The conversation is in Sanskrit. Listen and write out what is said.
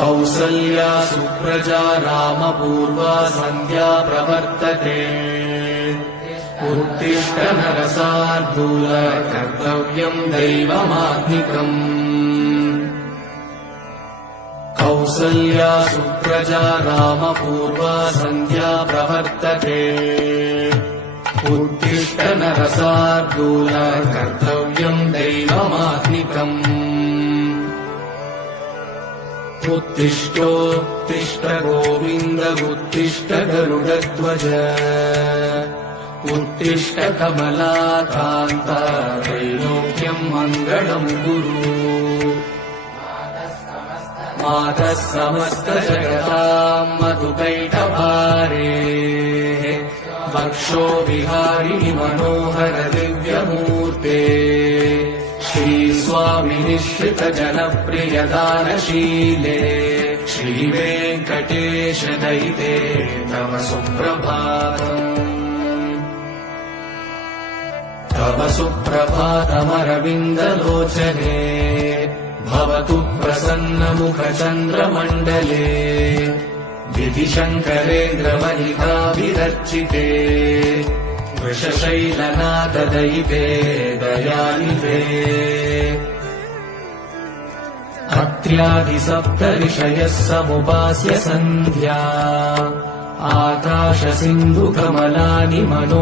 कौसल्या सुप्रजा रामपूर्वा सन्ध्या प्रवर्तते उत्तिष्ठ नरसार्दूल कर्तव्यम् दैवमात्मिकम् कौसल्या सुप्रजा रामपूर्वा सन्ध्या प्रवर्तते उत्तिष्ठ नरसार्दूल कर्तव्यम् दैवमात्मिकम् उत्तिष्ठोत्तिष्ठ गोविन्द उत्तिष्ठ गरुडध्वज उत्तिष्ठ कमलाकान्त त्रैलोक्यम् मङ्गलम् कुरु मातः समस्त जगताम् मधुकैटभारे वक्षो विहारिणि मनोहर दिव्यमूर्ते श्रीस्वामि निःश्रित जनप्रिय दानशीले श्रीवेङ्कटेश दयिते तव सुप्रभातम् तव सुप्रभातमरविन्दलोचने भवतु प्रसन्नमुखचन्द्रमण्डले विधिशङ्करेन्द्रमहिताभिरर्चिते वृषशैलनाथ दयिते दयानिधे अत्र्यादिसप्तऋषयः समुपास्य सन्ध्या आकाशसिन्धुकमलानि मनो